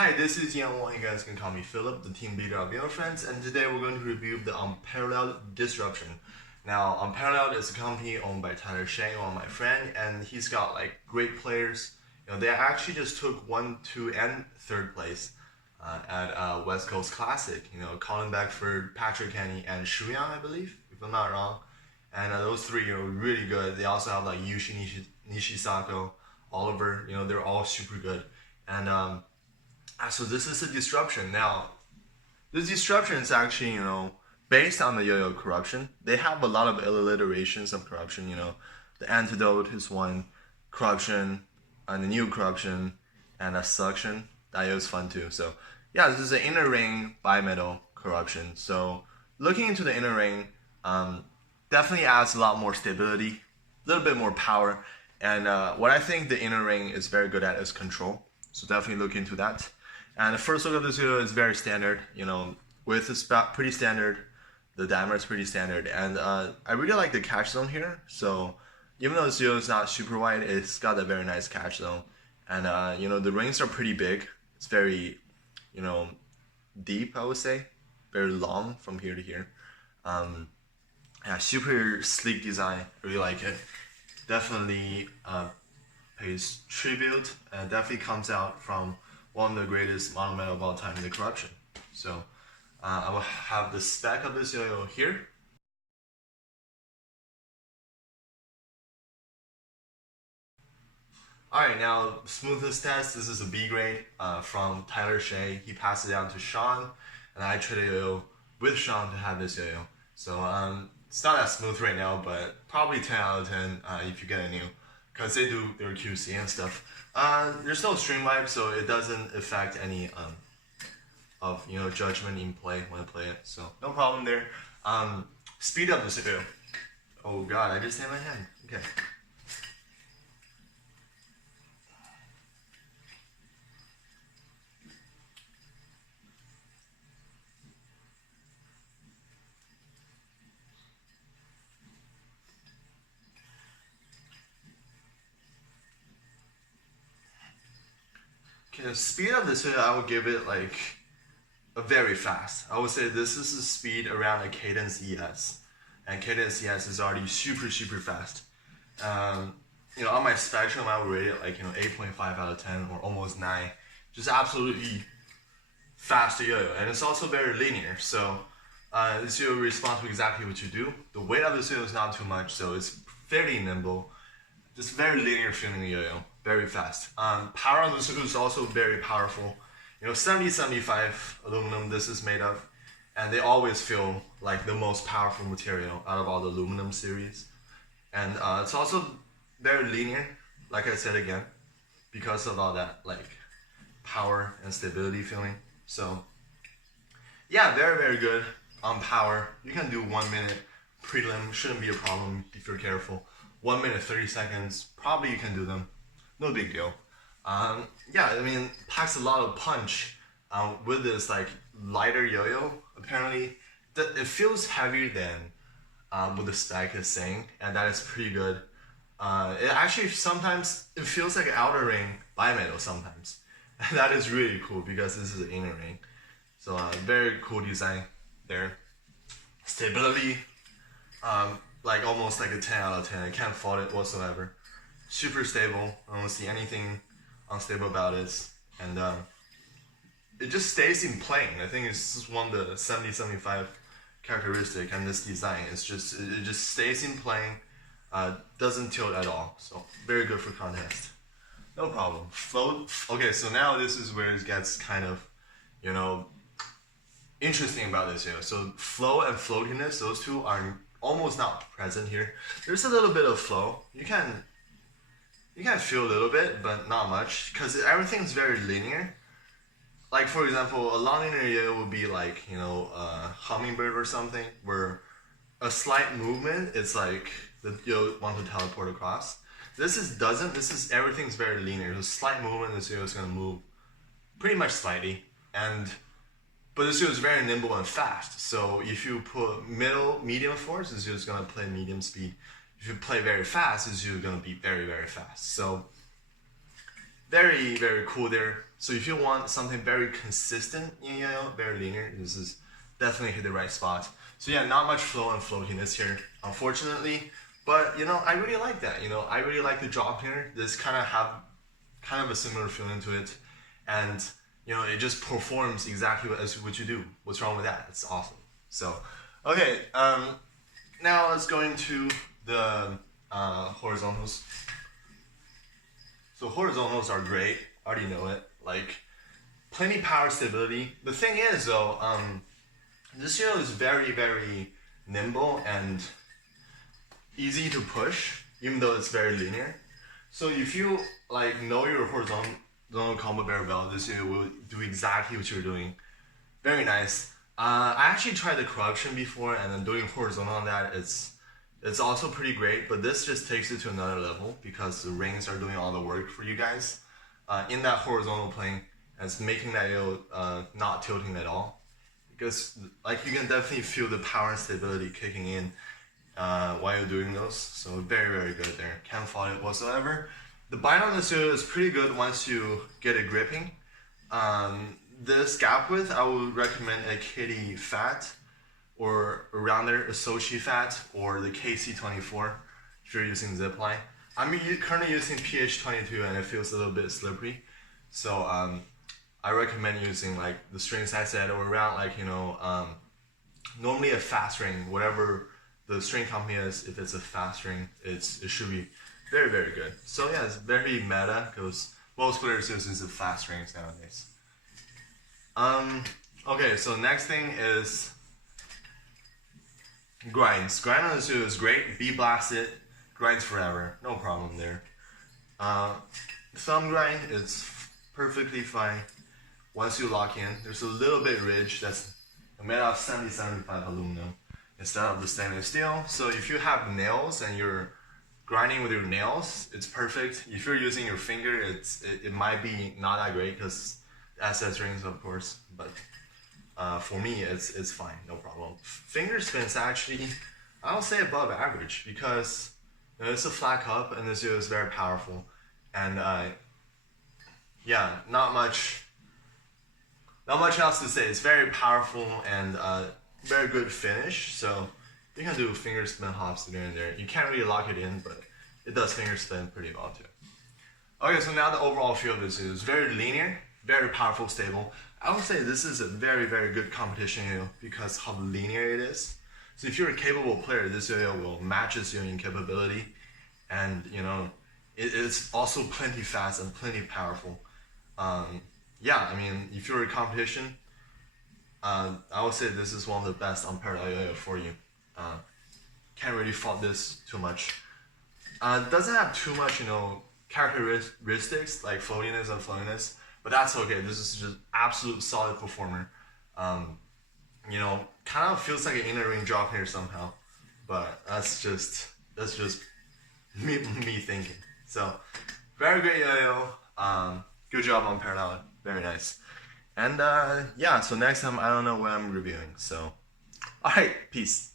Hi, this is Yan Wang. You guys can call me Philip, the team leader of Friends, and today we're going to review the Unprld disruption. Now, Unprld is a company owned by Tyler Shang, one of my friend, and he's got like great players. They actually just took 1, 2, and 3rd place at West Coast Classic. Colin Beckford, Patrick Kenny, and Shuyang, I believe, if I'm not wrong. And those three are really good. They also have like Yushi Nishisako, Oliver. They're all super good. And so this is a disruption. Now, this disruption is actually, based on the yo-yo corruption. They have a lot of alliterations of corruption. The antidote is one, corruption, and the new corruption, and a suction. That is fun too. So yeah, this is an inner ring bimetal corruption. So looking into the inner ring, definitely adds a lot more stability, a little bit more power. And what I think the inner ring is very good at is control. So definitely look into that. And the first look of this video is very standard. Width is pretty standard. The diameter is pretty standard. And I really like the catch zone here. So even though this video is not super wide, it's got a very nice catch zone. And the rings are pretty big. It's very, deep, I would say. Very long from here to here. Yeah, super sleek design. Really like it. Definitely pays tribute and definitely comes out from one of the greatest monometal of all time in the corruption. So I will have the spec of this yo-yo here. Alright, now smoothness test. This is a B grade from Tyler Shea. He passed it down to Sean, and I traded yo-yo with Sean to have this yo-yo. So it's not that smooth right now, but probably 10 out of 10 if you get a new, because they do their QC and stuff. There's no stream vibe, so it doesn't affect any of judgment in play when I play it. So no problem there. Speed up this video. Oh god, I just hit my hand. Okay. Okay, the speed of this video, I would give it like a very fast. I would say this is the speed around a Cadence ES. And Cadence ES is already super, super fast. On my spectrum, I would rate it like, 8.5 out of 10 or almost 9. Just absolutely fast yo-yo. And it's also very linear. So this yo responds to exactly what you do. The weight of this yo is not too much, so it's fairly nimble. Just very linear feeling yo-yo. Very fast. Power on this is also very powerful. 70-75 aluminum this is made of, and they always feel like the most powerful material out of all the aluminum series. And it's also very linear, like I said again, because of all that like power and stability feeling. So yeah, very, very good on power. You can do 1 minute prelim, shouldn't be a problem if you're careful. 1 minute 30 seconds, probably you can do them. No big deal. Yeah, I mean, packs a lot of punch with this like lighter yo-yo. Apparently, it feels heavier than what the spec is saying, and that is pretty good. It actually sometimes it feels like an outer ring bimetal sometimes, and that is really cool because this is an inner ring. So very cool design there. Stability, like almost like a 10 out of 10. I can't fault it whatsoever. Super stable. I don't see anything unstable about it, and it just stays in plane. I think it's just one of the 70-75 characteristic, and this design is just it just stays in plane, doesn't tilt at all. So very good for contest. No problem. Float. Okay, so now this is where it gets kind of, interesting about this here. So flow and floatiness, those two are almost not present here. There's a little bit of flow. You can feel a little bit, but not much, because everything's very linear. Like for example, a long linear yo would be like, a hummingbird or something, where a slight movement, it's like the yo want to teleport across. This is everything's very linear. So slight movement, this yo is gonna move pretty much slightly, but this yo is very nimble and fast. So if you put medium force, this yo is gonna play medium speed. If you play very fast, it's you're gonna be very, very fast. So very, very cool there. So if you want something very consistent, very linear, this is definitely hit the right spot. So yeah, not much flow and floatiness here, unfortunately. But I really like that. I really like the drop here. This kind of a similar feeling to it, and it just performs exactly what you do. What's wrong with that? It's awesome. So okay, now let's go into the horizontals. So horizontals are great. I already know it. Like plenty power stability. The thing is though, this is very, very nimble and easy to push, even though it's very linear. So if you know your horizontal combo very well, this will do exactly what you're doing. Very nice. I actually tried the corruption before, and then doing horizontal on that, it's also pretty great, but this just takes it to another level because the rings are doing all the work for you guys in that horizontal plane, and it's making that not tilting at all. Because you can definitely feel the power and stability kicking in while you're doing those. So very, very good there. Can't fault it whatsoever. The bind on this is pretty good once you get it gripping. This gap width, I would recommend a Kitty Fat, or around there a Sochi Fat, or the KC24 if you're using zipline. I'm currently using PH22 and it feels a little bit slippery. So I recommend using the strings I said, or around normally a fast ring, whatever the string company is. If it's a fast ring, it should be very, very good. So yeah, it's very meta because most players use the fast rings nowadays. Okay, so next thing is grinds. Grind on this is great. B blast it, grinds forever, no problem there. Thumb grind is perfectly fine. Once you lock in, there's a little bit ridge that's made out of 70-75 aluminum instead of the stainless steel. So if you have nails and you're grinding with your nails, it's perfect. If you're using your finger, it might be not that great because SS rings, of course, but for me, it's fine, no problem. Finger spin's actually, I would say above average because it's a flat cup and this is very powerful, and yeah, not much else to say. It's very powerful and very good finish. So you can do finger spin hops here and there. You can't really lock it in, but it does finger spin pretty well too. Okay, so now the overall feel of this is very linear, very powerful, stable. I would say this is a very, very good competition because how linear it is. So if you're a capable player, this will matches you in capability, and it's also plenty fast and plenty powerful. Yeah, I mean, if you're a competition, I would say this is one of the best Unprld for you. Can't really fault this too much. Doesn't have too much, characteristics like floatiness and floatiness, but that's okay. This is just absolute solid performer. Kind of feels like an inner ring drop here somehow, but that's just me thinking. So very great yo-yo. Good job Unprld. Very nice. And yeah, so next time I don't know what I'm reviewing. So alright, peace.